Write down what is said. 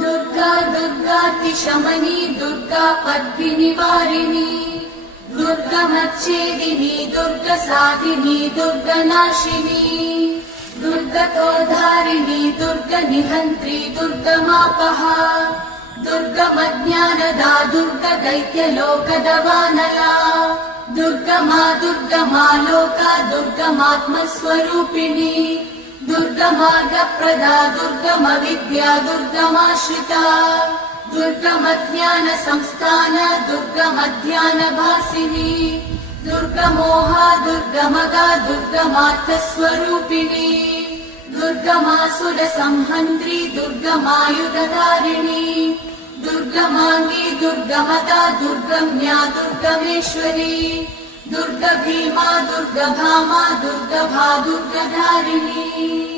दुर्गा दुर्गातिशमनी दुर्गा पद्मिनिवारिणी दुर्गमच्छेदिनी दुर्गसाधिनी दुर्गनाशिनी दुर्गतोधारिणी दुर्गनिहन्त्री दुर्गमापहा दुर्गमज्ञानदा दुर्गदैत्यलोकदवानला दुर्गमा दुर्गमा लोका दुर्गमात्मस्वरूपिणी दुर्गमार्गप्रदा दुर्गमविद्या दुर्गमाश्रिता दुर्गमज्ञानसंस्थान दुर्गमध्यानभासिनी दुर्गमोहा दुर्गमगा दुर्गमार्थस्वरूपिणी दुर्गमासुरसंहन्त्री दुर्गमायुधधारिणी दुर्गमाङ्गी दुर्गमदा दुर्गम्या दुर्गमेश्वरी दुर्गभीमा दुर्गभामा दुर्गभा दुर्गधारिणी।